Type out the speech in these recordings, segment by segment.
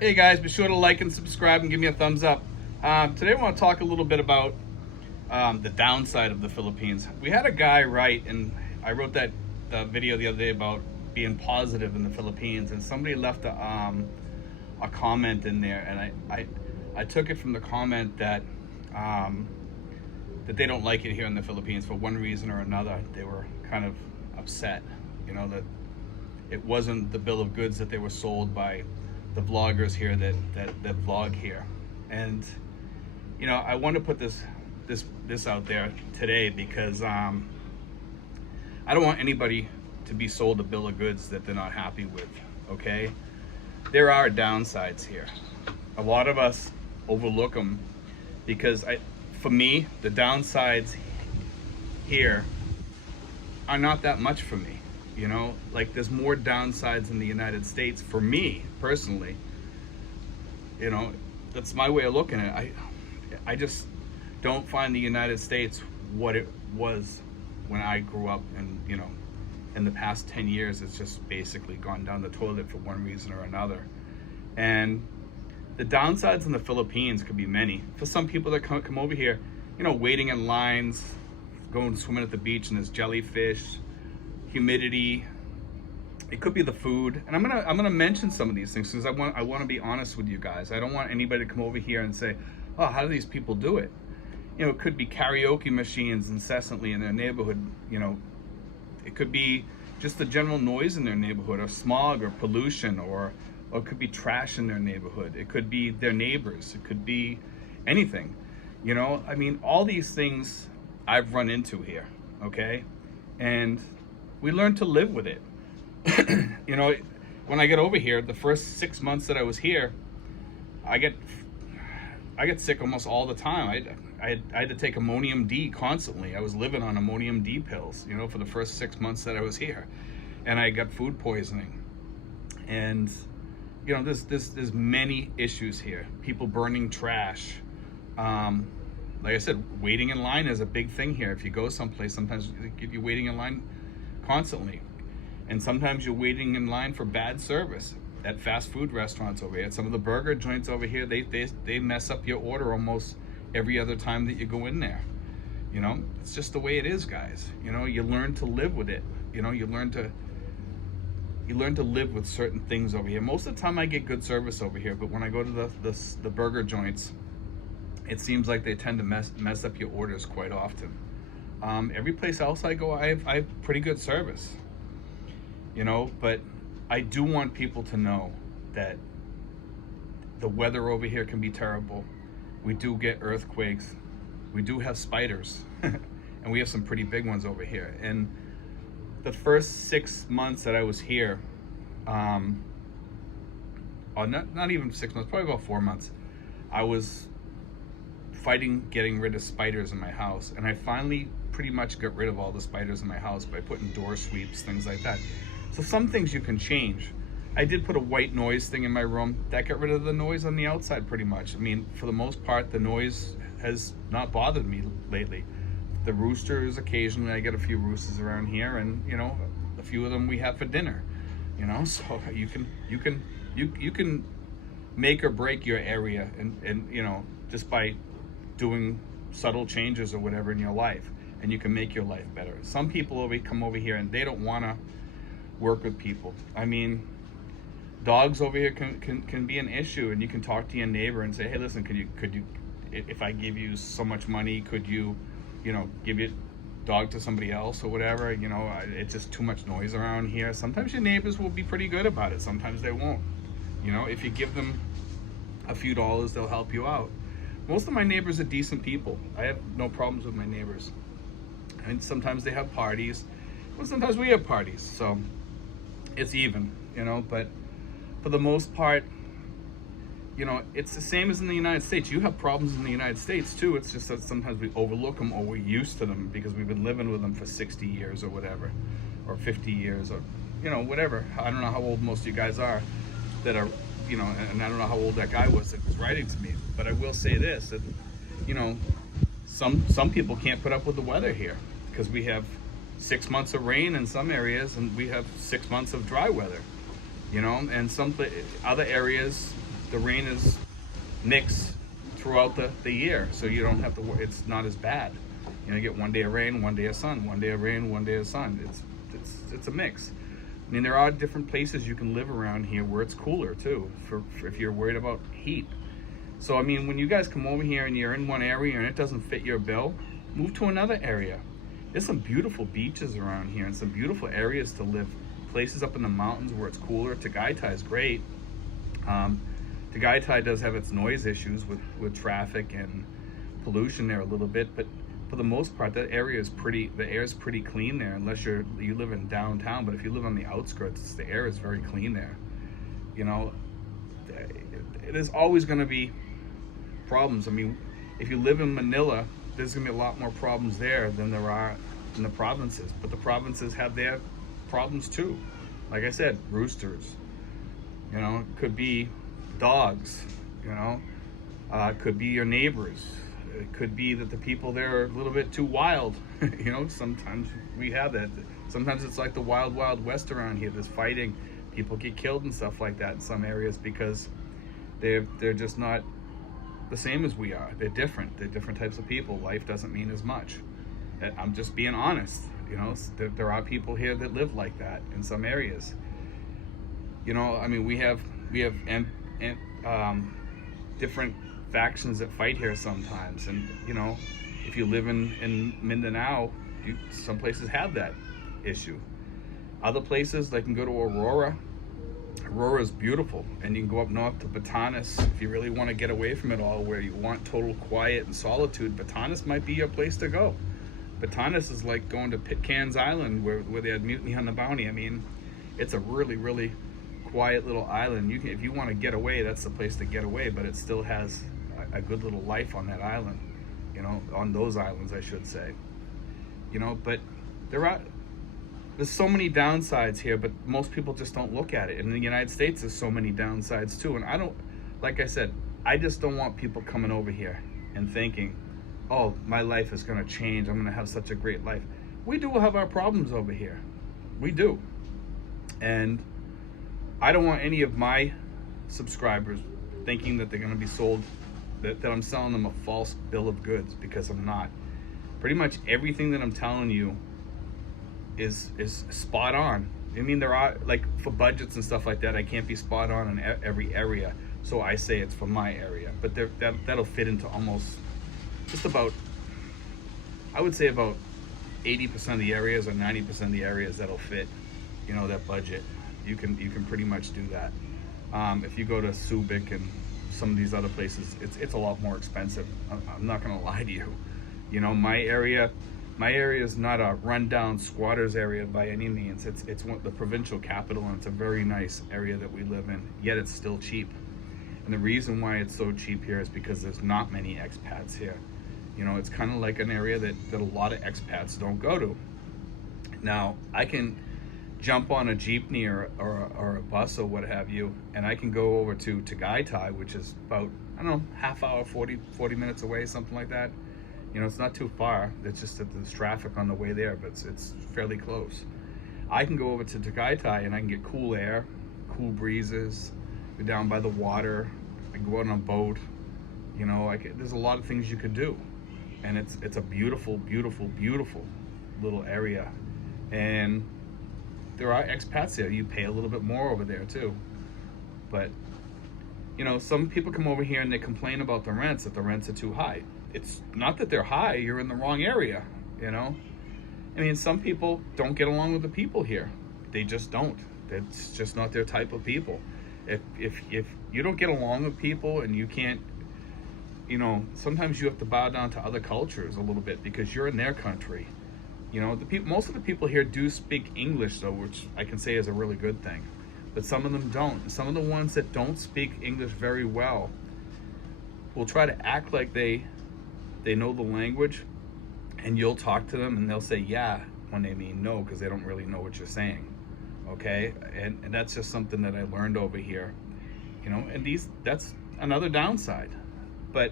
Hey guys, be sure to like and subscribe and give me a thumbs up. Today I want to talk a little bit about the downside of the Philippines. We had a guy write, and I wrote that the video the other day about being positive in the Philippines, and somebody left a comment in there, and I took it from the comment that that they don't like it here in the Philippines for one reason or another. They were kind of upset, that it wasn't the bill of goods that they were sold by the vloggers here that vlog here. And I want to put this out there today because I don't want anybody to be sold a bill of goods that they're not happy with. Okay, there are downsides here. A lot of us overlook them because for me, the downsides here are not that much for me. Like there's more downsides in the United States for me personally. That's my way of looking at it. I just don't find the United States what it was when I grew up, and in the past 10 years it's just basically gone down the toilet for one reason or another. And the downsides in the Philippines could be many. For some people that come over here, waiting in lines, going swimming at the beach and there's jellyfish, humidity. It could be the food, and I'm gonna mention some of these things because I want to be honest with you guys. I don't want anybody to come over here and say, "Oh, how do these people do it?" It could be karaoke machines incessantly in their neighborhood. It could be just the general noise in their neighborhood, or smog, or pollution, or it could be trash in their neighborhood. It could be their neighbors. It could be anything. All these things I've run into here. Okay, and we learn to live with it. When I get over here, the first 6 months that I was here, I get sick almost all the time. I had to take ammonium D constantly. I was living on ammonium D pills, for the first 6 months that I was here, and I got food poisoning. And there's many issues here. People burning trash. Like I said, waiting in line is a big thing here. If you go someplace, sometimes you're waiting in line constantly. And sometimes you're waiting in line for bad service at fast food restaurants over here. At some of the burger joints over here, they mess up your order almost every other time that you go in there. It's just the way it is, guys. You learn to live with it. You learn to live with certain things over here. Most of the time I get good service over here, but when I go to the burger joints, it seems like they tend to mess up your orders quite often. Every place else I go, I have pretty good service. But I do want people to know that the weather over here can be terrible. We do get earthquakes. We do have spiders. And we have some pretty big ones over here. And the first 6 months that I was here, not even 6 months, probably about 4 months, I was fighting getting rid of spiders in my house. And I finally pretty much got rid of all the spiders in my house by putting door sweeps, things like that. So some things you can change. I did put a white noise thing in my room. That got rid of the noise on the outside pretty much. For the most part, the noise has not bothered me lately. The roosters, occasionally I get a few roosters around here, and a few of them we have for dinner. So you can make or break your area, and just by doing subtle changes or whatever in your life, and you can make your life better. Some people come over here and they don't want to work with people. Dogs over here can be an issue, and you can talk to your neighbor and say, "Hey, listen, could you, if I give you so much money, could you, give your dog to somebody else or whatever? It's just too much noise around here." Sometimes your neighbors will be pretty good about it. Sometimes they won't. If you give them a few dollars, they'll help you out. Most of my neighbors are decent people. I have no problems with my neighbors. And sometimes they have parties. Well, sometimes we have parties. So it's even, but for the most part, it's the same as in the United States. You have problems in the United States too. It's just that sometimes we overlook them, or we're used to them because we've been living with them for 60 years or whatever, or 50 years, or whatever. I don't know how old most of you guys are that are, and I don't know how old that guy was that was writing to me, but I will say this, that some people can't put up with the weather here because we have 6 months of rain in some areas, and we have 6 months of dry weather, and some other areas the rain is mixed throughout the year, so you don't have to. It's not as bad. You know, you get one day of rain, one day of sun, one day of rain, one day of sun. It's a mix. I mean, there are different places you can live around here where it's cooler too, for if you're worried about heat. So I mean, when you guys come over here and you're in one area and it doesn't fit your bill, move to another area. There's some beautiful beaches around here and some beautiful areas to live. Places up in the mountains where it's cooler. Tagaytay is great. Tagaytay does have its noise issues with traffic and pollution there a little bit, but for the most part, that area is the air is pretty clean there, unless you live in downtown. But if you live on the outskirts, the air is very clean there. You know, there's always going to be problems. I mean, if you live in Manila, there's going to be a lot more problems there than there are in the provinces. But the provinces have their problems too. Like I said, roosters. You know, it could be dogs. You know, could be your neighbors. It could be that the people there are a little bit too wild. You know, sometimes we have that. Sometimes it's like the wild, wild west around here. There's fighting. People get killed and stuff like that in some areas because they're just not the same as we are. They're different. They're different types of people. Life doesn't mean as much. I'm just being honest. You know, there are people here that live like that in some areas. You know, I mean, we have different factions that fight here sometimes, and you know, if you live in Mindanao, some places have that issue. Other places, they can go to Aurora. Aurora is beautiful, and you can go up north to Batanes if you really want to get away from it all, where you want total quiet and solitude. Batanes might be your place to go. Batanes is like going to Pitcairn's Island where they had Mutiny on the Bounty. I mean, it's a really, really quiet little island. You can, if you want to get away, that's the place to get away, but it still has a good little life on that island, you know, on those islands, I should say. You know, but there's so many downsides here, but most people just don't look at it. In the United States, there's so many downsides too. And like I said, I just don't want people coming over here and thinking, oh, my life is going to change. I'm going to have such a great life. We do have our problems over here. We do. And I don't want any of my subscribers thinking that they're going to be sold, that I'm selling them a false bill of goods, because I'm not. Pretty much everything that I'm telling you is spot on. I mean, there are, like, for budgets and stuff like that, I can't be spot on in every area, so I say it's for my area. But that'll fit into almost just about, I would say about 80% of the areas or 90% of the areas that'll fit, you know, that budget. You can pretty much do that. If you go to Subic and some of these other places, it's a lot more expensive. I'm not gonna lie to you. You know, my area is not a rundown squatters area by any means. It's the provincial capital, and it's a very nice area that we live in, yet it's still cheap. And the reason why it's so cheap here is because there's not many expats here. You know, it's kind of like an area that a lot of expats don't go to. Now, I can jump on a jeepney or a bus or what have you, and I can go over to Tagaytay, which is about, I don't know, half hour, 40 minutes away, something like that. You know, it's not too far. It's just that there's traffic on the way there, but it's fairly close. I can go over to Tagaytay and I can get cool air, cool breezes, go down by the water, I can go out on a boat. You know, there's a lot of things you could do. And it's a beautiful, beautiful, beautiful little area. And there are expats there. You pay a little bit more over there too. But, you know, some people come over here and they complain about the rents, that the rents are too high. It's not that they're high, you're in the wrong area, you know? I mean, some people don't get along with the people here. They just don't. It's just not their type of people. If you don't get along with people and you can't, you know, sometimes you have to bow down to other cultures a little bit because you're in their country. You know, most of the people here do speak English, though, which I can say is a really good thing. But some of them don't. Some of the ones that don't speak English very well will try to act like they know the language, and you'll talk to them and they'll say yeah when they mean no, because they don't really know what you're saying. Okay, and that's just something that I learned over here. You know, and that's another downside. But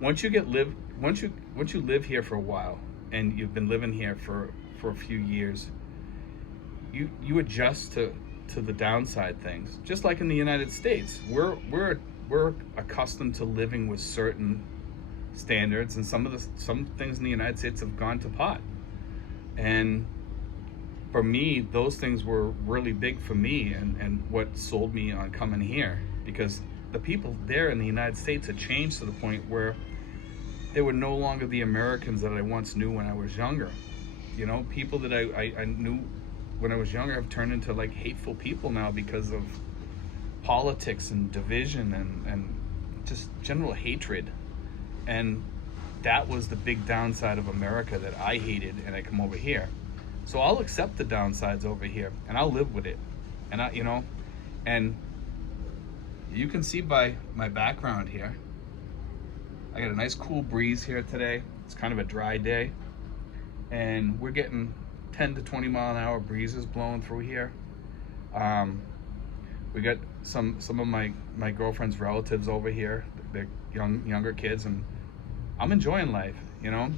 once you live here for a while, and you've been living here for a few years, you adjust to the downside things. Just like in the United States, we're we're accustomed to living with certain standards, and some things in the United States have gone to pot. And for me, those things were really big for me, and what sold me on coming here, because the people there in the United States had changed to the point where they were no longer the Americans that I once knew when I was younger. You know, people that I knew when I was younger have turned into like hateful people now because of politics and division and just general hatred. And that was the big downside of America that I hated, and I come over here. So I'll accept the downsides over here, and I'll live with it. And and you can see by my background here, I got a nice cool breeze here today. It's kind of a dry day, and we're getting 10 to 20 mile an hour breezes blowing through here. We got some of my girlfriend's relatives over here. They're younger kids, and I'm enjoying life, you know.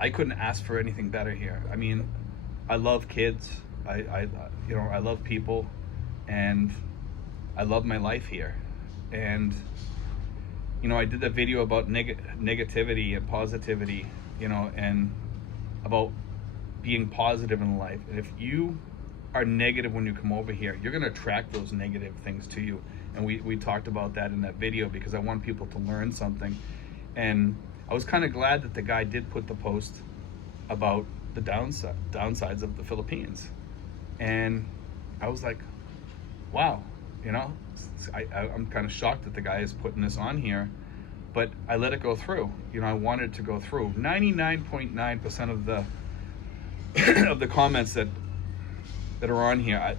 I couldn't ask for anything better here. I mean, I love kids. I love people, and I love my life here. And you know, I did that video about negativity and positivity, you know, and about being positive in life. And if you are negative when you come over here, you're going to attract those negative things to you. And we talked about that in that video because I want people to learn something. And I was kind of glad that the guy did put the post about the downsides of the Philippines. And I was like, wow, you know, I'm kind of shocked that the guy is putting this on here, but I let it go through. You know, I wanted it to go through. 99.9% of the of the comments that are on here,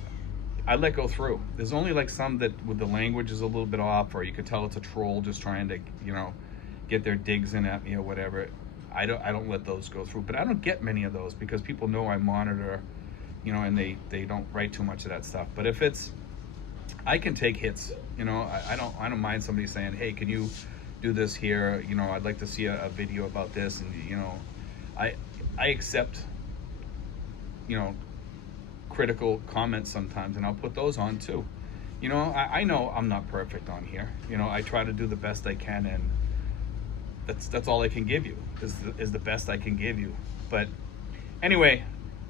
I let go through. There's only like some that with the language is a little bit off, or you could tell it's a troll just trying to, you know, get their digs in at me or whatever. I don't let those go through. But I don't get many of those because people know I monitor, you know, and they don't write too much of that stuff. But if it's, I can take hits, you know. I don't mind somebody saying, hey, can you do this here? You know, I'd like to see a video about this. And you know, I accept, you know, critical comments sometimes, and I'll put those on too. You know, I know I'm not perfect on here. You know, I try to do the best I can, and that's all I can give you is the best I can give you. But anyway,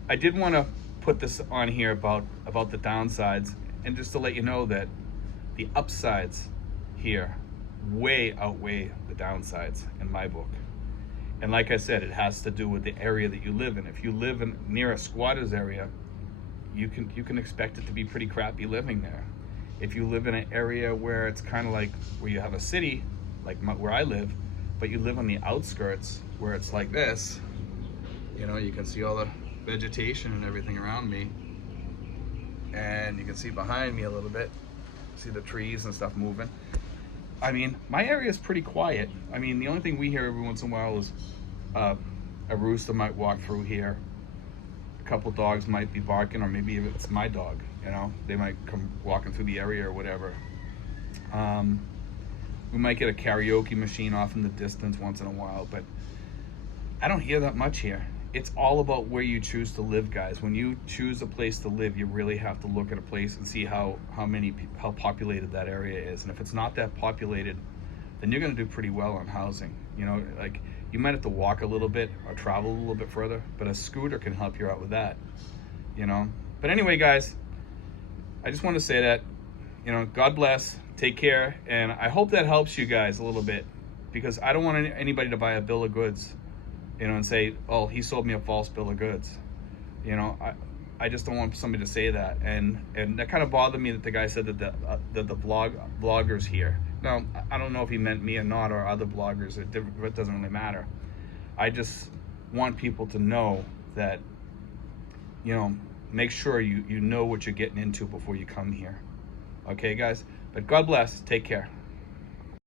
I did want to put this on here about the downsides, and just to let you know that the upsides here way outweigh the downsides in my book. And like I said, it has to do with the area that you live in. If you live near a squatters area, you can expect it to be pretty crappy living there. If you live in an area where it's kind of like where you have a city, like where I live, but you live on the outskirts where it's like this, you know, you can see all the vegetation and everything around me, and you can see behind me a little bit, see the trees and stuff moving. I mean, my area is pretty quiet. I mean, the only thing we hear every once in a while is a rooster might walk through here. A couple dogs might be barking, or maybe if it's my dog, you know, they might come walking through the area or whatever. We might get a karaoke machine off in the distance once in a while, but I don't hear that much here. It's all about where you choose to live, guys. When you choose a place to live, you really have to look at a place and see how populated that area is. And if it's not that populated, then you're going to do pretty well on housing. You know, like you might have to walk a little bit or travel a little bit further, but a scooter can help you out with that, you know. But anyway, guys, I just want to say that, you know, God bless, take care, and I hope that helps you guys a little bit, because I don't want anybody to buy a bill of goods, you know, and say, oh, he sold me a false bill of goods. You know, I just don't want somebody to say that. And that kind of bothered me that the guy said that the bloggers here. Now, I don't know if he meant me or not, or other bloggers. It doesn't really matter. I just want people to know that, you know, make sure you know what you're getting into before you come here. Okay, guys? But God bless. Take care.